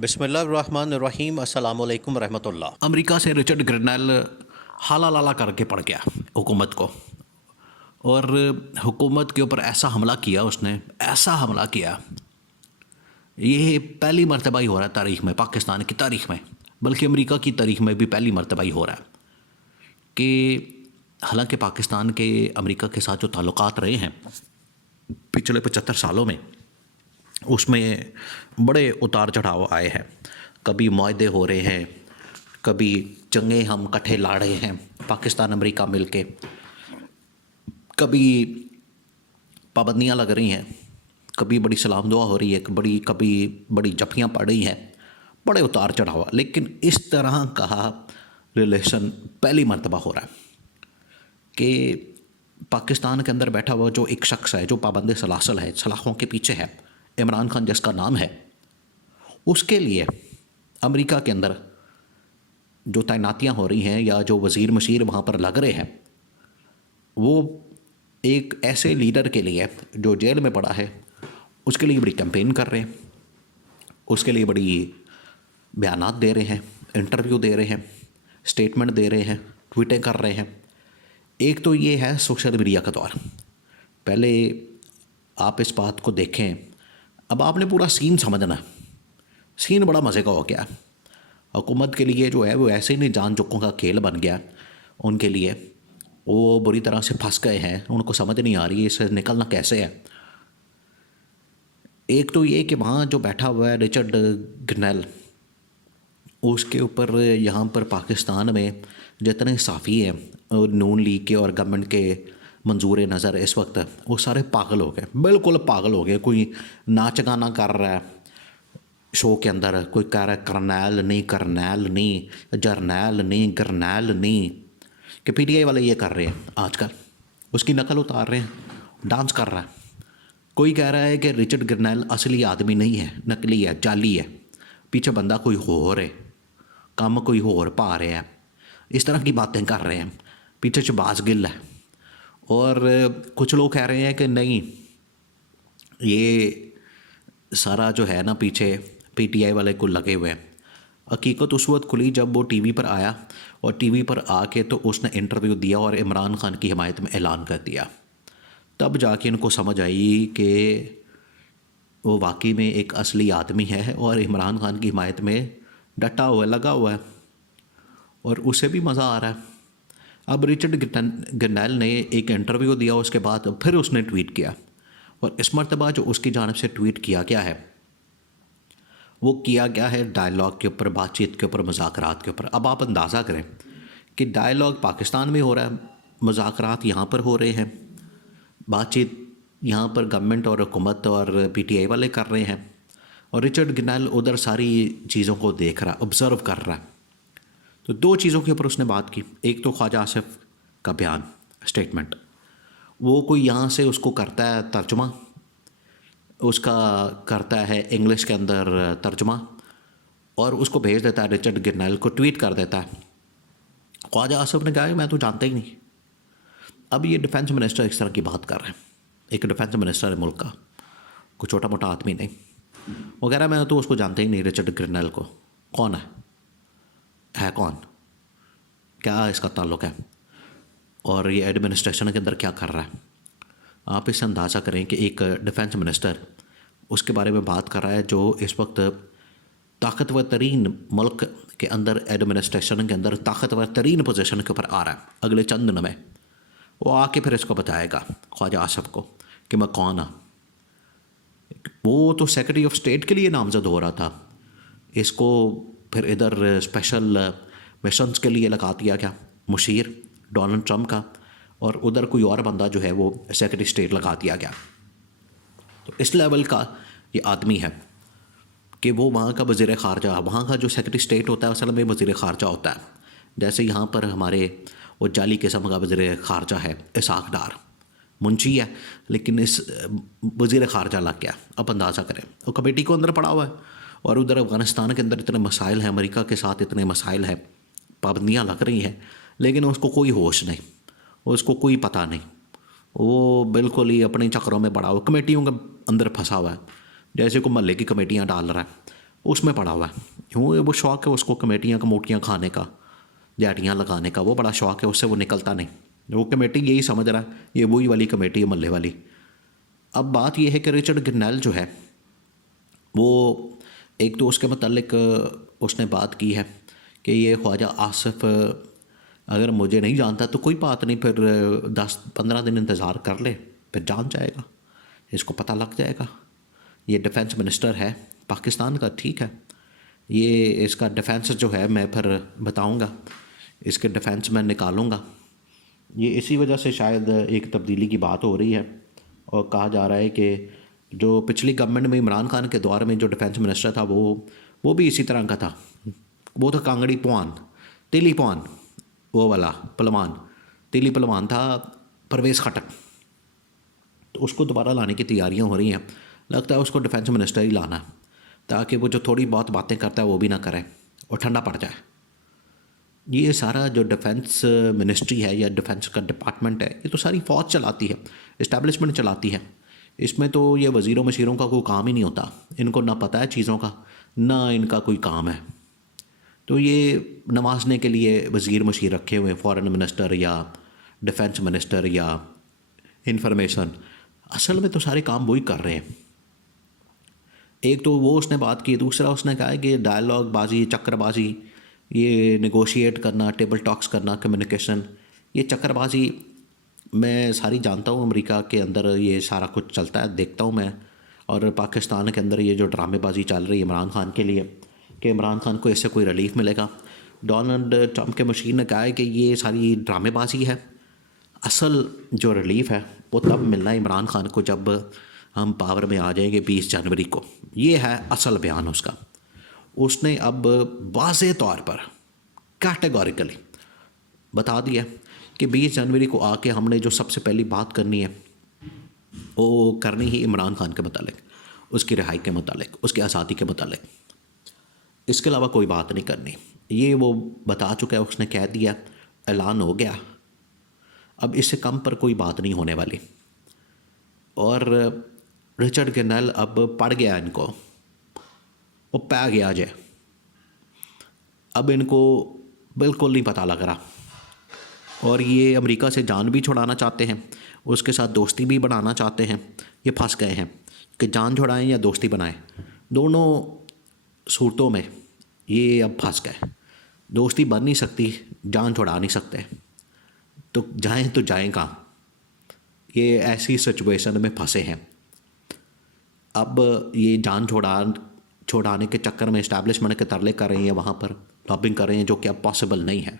बिस्मिल्लाहिर्रहमानिर्रहीम अस्सलाम वालेकुम रहमतुल्लाह। अमेरिका से रिचर्ड ग्रेनल हाला लाला करके पड़ गया हुकूमत को। और हुकूमत के ऊपर ऐसा हमला किया उसने, ऐसा हमला किया, ये पहली मरतबा ही हो रहा है तारीख़ में, पाकिस्तान की तारीख़ में, बल्कि अमेरिका की तारीख़ में भी पहली मरतबा ही हो रहा है कि हालांकि पाकिस्तान के अमेरिका के साथ जो ताल्लुकात रहे हैं पिछले 75 सालों में, उसमें बड़े उतार चढ़ाव आए हैं। कभी मुआहदे हो रहे हैं, कभी जंगें हम इकट्ठे लड़ रहे हैं पाकिस्तान अमेरिका मिलके, कभी पाबंदियां लग रही हैं, कभी बड़ी सलाम दुआ हो रही है, कभी बड़ी जफियाँ पड़ रही हैं, बड़े उतार चढ़ाव। लेकिन इस तरह का रिलेशन पहली मरतबा हो रहा है कि पाकिस्तान के अंदर बैठा हुआ जो एक शख्स है, जो पाबंद सलासल है, सलाखों के पीछे है, इमरान खान जिसका नाम है, उसके लिए अमेरिका के अंदर जो तैनातियां हो रही हैं या जो वज़ीर मशीर वहाँ पर लग रहे हैं, वो एक ऐसे लीडर के लिए जो जेल में पड़ा है, उसके लिए बड़ी कैंपेन कर रहे हैं, उसके लिए बड़ी बयानात दे रहे हैं, इंटरव्यू दे रहे हैं, स्टेटमेंट दे रहे हैं, ट्वीटें कर रहे हैं। एक तो ये है सोशल मीडिया का दौर। पहले आप इस बात को देखें, अब आपने पूरा सीन समझना है। सीन बड़ा मज़े का हो गया। हुकूमत के लिए जो है वो ऐसे ही नहीं, जान जोखों का खेल बन गया उनके लिए। वो बुरी तरह से फंस गए हैं, उनको समझ नहीं आ रही है इससे निकलना कैसे है। एक तो ये कि वहाँ जो बैठा हुआ है रिचर्ड ग्रेनल, उसके ऊपर यहाँ पर पाकिस्तान में जितने साफ़ी हैं नून लीग के और गवर्नमेंट के मंजूर नज़र इस वक्त, वो सारे पागल हो गए, बिल्कुल पागल हो गए। कोई नाच गाना कर रहा है शो के अंदर, कोई कह रहा है करनैल नहीं, जर्नैल नहीं, गरनैल नहीं, कि पीटीआई वाले ये कर रहे हैं आजकल, उसकी नकल उतार रहे हैं, डांस कर रहा है। कोई कह रहा है कि रिचर्ड ग्रेनल असली आदमी नहीं है, नकली है, जाली है, पीछे बंदा कोई होर है, काम कोई होर पा रहा है, इस तरह की बातें कर रहे हैं, पीछे शहबाज गिल है। और कुछ लोग कह रहे हैं कि नहीं, ये सारा जो है ना पीछे पीटीआई वाले को लगे हुए हैं। हकीकत उस वक्त खुली जब वो टीवी पर आया, और टीवी पर आके तो उसने इंटरव्यू दिया और इमरान खान की हिमायत में ऐलान कर दिया। तब जाके इनको समझ आई कि वो वाकई में एक असली आदमी है और इमरान खान की हिमायत में डटा हुआ है, लगा हुआ है, और उसे भी मज़ा आ रहा है। अब रिचर्ड ग्रेनल ने एक इंटरव्यू दिया, उसके बाद फिर उसने ट्वीट किया, और इस मरतबा जो उसकी जानिब से ट्वीट किया गया है वो किया गया है डायलॉग के ऊपर, बातचीत के ऊपर, मुज़ाकरात के ऊपर। अब आप अंदाज़ा करें कि डायलॉग पाकिस्तान में हो रहा है, मुज़ाकरात यहाँ पर हो रहे हैं, बातचीत यहाँ पर गवर्नमेंट और हुकूमत और पीटीआई वाले कर रहे हैं, और रिचर्ड ग्रेनल उधर सारी चीज़ों को देख रहा, ऑब्ज़र्व कर रहा है। तो दो चीज़ों के ऊपर उसने बात की। एक तो ख्वाजा आसिफ का बयान, स्टेटमेंट, वो कोई यहाँ से उसको करता है तर्जुमा, उसका करता है इंग्लिश के अंदर तर्जुमा, और उसको भेज देता है रिचर्ड ग्रेनल को, ट्वीट कर देता है। ख्वाजा आसिफ ने कहा मैं तो जानता ही नहीं। अब ये डिफेंस मिनिस्टर इस तरह की बात कर रहे हैं, एक डिफेंस मिनिस्टर है मुल्क का, कोई छोटा मोटा आदमी नहीं। वो कह रहा है मैं तो उसको जानता ही नहीं, रिचर्ड ग्रेनल को। कौन है कौन, क्या इसका ताल्लुक़ है, और ये एडमिनिस्ट्रेशन के अंदर क्या कर रहा है। आप इससे अंदाज़ा करें कि एक डिफेंस मिनिस्टर उसके बारे में बात कर रहा है जो इस वक्त ताकतवर तरीन मुल्क के अंदर, एडमिनिस्ट्रेशन के अंदर ताकतवर तरीन पोजीशन के ऊपर आ रहा है। अगले चंद दिन में वो आके फिर इसको बताएगा ख्वाजा आसिफ को कि मैं कौन हाँ। वो तो सेक्रेटरी ऑफ स्टेट के लिए नामजद हो रहा था, इसको फिर इधर स्पेशल मिशंस के लिए लगा दिया गया, मुशीर डोनाल्ड ट्रंप का, और उधर कोई और बंदा जो है वो सेक्रेटरी स्टेट लगा दिया गया। तो इस लेवल का ये आदमी है कि वो वहाँ का वज़ीर ख़ारजा, वहाँ का जो सेक्रेटरी स्टेट होता है असल में वज़ीर ख़ारजा होता है। जैसे यहाँ पर हमारे वो जाली किस्म का वज़ीर ख़ारजा है इसाक डार, मुंशी है, लेकिन इस वज़ीर ख़ारजा लग गया। अब अंदाज़ा करें, वो कमेटी को अंदर पड़ा हुआ है, और उधर अफ़गानिस्तान के अंदर इतने मसाइल हैं, अमेरिका के साथ इतने मसाइल हैं, पाबंदियाँ लग रही हैं, लेकिन उसको कोई होश नहीं, उसको कोई पता नहीं, वो बिल्कुल ही अपने चक्रों में पड़ा हुआ, कमेटियों के अंदर फंसा हुआ है। जैसे को महल्ले की कमेटियाँ डाल रहा है, उसमें पड़ा हुआ है। वो शौक़ है उसको कमेटियाँ कमोटियाँ खाने का, दिहाड़ियाँ लगाने का, वो बड़ा शौक़ है, उससे वो निकलता नहीं। वो कमेटी यही समझ रहा है ये वही वाली कमेटी है मोहल्ले वाली। अब बात यह है कि रिचर्ड ग्रनैल जो है वो एक तो उसके मतलब उसने बात की है कि ये ख्वाजा आसिफ अगर मुझे नहीं जानता तो कोई बात नहीं, फिर 10-15 दिन इंतज़ार कर ले, फिर जान जाएगा, इसको पता लग जाएगा। ये डिफेंस मिनिस्टर है पाकिस्तान का, ठीक है, ये इसका डिफेंस जो है मैं फिर बताऊंगा, इसके डिफेंस में निकालूंगा। ये इसी वजह से शायद एक तब्दीली की बात हो रही है और कहा जा रहा है कि जो पिछली गवर्नमेंट में इमरान खान के दौर में जो डिफेंस मिनिस्टर था वो भी इसी तरह का था। वो था कांगड़ी पवान, तेली पवान, वो वाला पलवान, तेली पलवान था परवेज़ खटक। तो उसको दोबारा लाने की तैयारियां हो रही हैं। लगता है उसको डिफेंस मिनिस्टर ही लाना है ताकि वो जो थोड़ी बहुत बातें करता है वो भी ना करे और ठंडा पड़ जाए। ये सारा जो डिफेंस मिनिस्ट्री है या डिफेंस का डिपार्टमेंट है, ये तो सारी फ़ौज चलाती है, इस्टेब्लिशमेंट चलाती है। इसमें तो ये वज़ीरों मशीरों का कोई काम ही नहीं होता, इनको ना पता है चीज़ों का, ना इनका कोई काम है। तो ये नवाजने के लिए वज़ीर मशीर रखे हुए हैं, फॉरेन मिनिस्टर या डिफेंस मिनिस्टर या इंफॉर्मेशन, असल में तो सारे काम वही कर रहे हैं। एक तो वो उसने बात की, दूसरा उसने कहा है कि डायलॉग बाजी, चक्करबाजी, ये नेगोशिएट करना, टेबल टॉक्स करना, कम्युनिकेशन, ये चक्करबाजी मैं सारी जानता हूँ। अमेरिका के अंदर ये सारा कुछ चलता है, देखता हूँ मैं। और पाकिस्तान के अंदर ये जो ड्रामेबाजी चल रही है इमरान खान के लिए कि इमरान खान को इससे कोई रिलीफ मिलेगा, डोनाल्ड ट्रंप के मशीन ने कहा है कि ये सारी ड्रामेबाजी है। असल जो रिलीफ है वो तब मिलना है इमरान खान को जब हम पावर में आ जाएंगे 20 जनवरी को। ये है असल बयान उसका। उसने अब वाज़े तौर पर कैटेगोरिकली बता दिया कि 20 जनवरी को आके हमने जो सबसे पहली बात करनी है वो करनी ही इमरान खान के मुतालिक, उसकी रिहाई के मुतालिक, उसकी आज़ादी के मुतालिक, इसके अलावा कोई बात नहीं करनी। ये वो बता चुका है, उसने कह दिया, ऐलान हो गया। अब इससे कम पर कोई बात नहीं होने वाली। और रिचर्ड ग्रनैल अब पड़ गया इनको, वो पै गया जे, अब इनको बिल्कुल नहीं पता लग रहा। और ये अमेरिका से जान भी छुड़ाना चाहते हैं, उसके साथ दोस्ती भी बनाना चाहते हैं। ये फंस गए हैं कि जान छुड़ाएं या दोस्ती बनाएं, दोनों सूरतों में ये अब फंस गए। दोस्ती बन नहीं सकती, जान छुड़ा नहीं सकते, तो जाएं कहाँ? ये ऐसी सिचुएशन में फंसे हैं। अब ये जान छुड़ाने के चक्कर में इस्टेब्लिशमेंट के तरले कर रही हैं, वहाँ पर लॉबिंग कर रहे हैं, जो कि अब पॉसिबल नहीं है।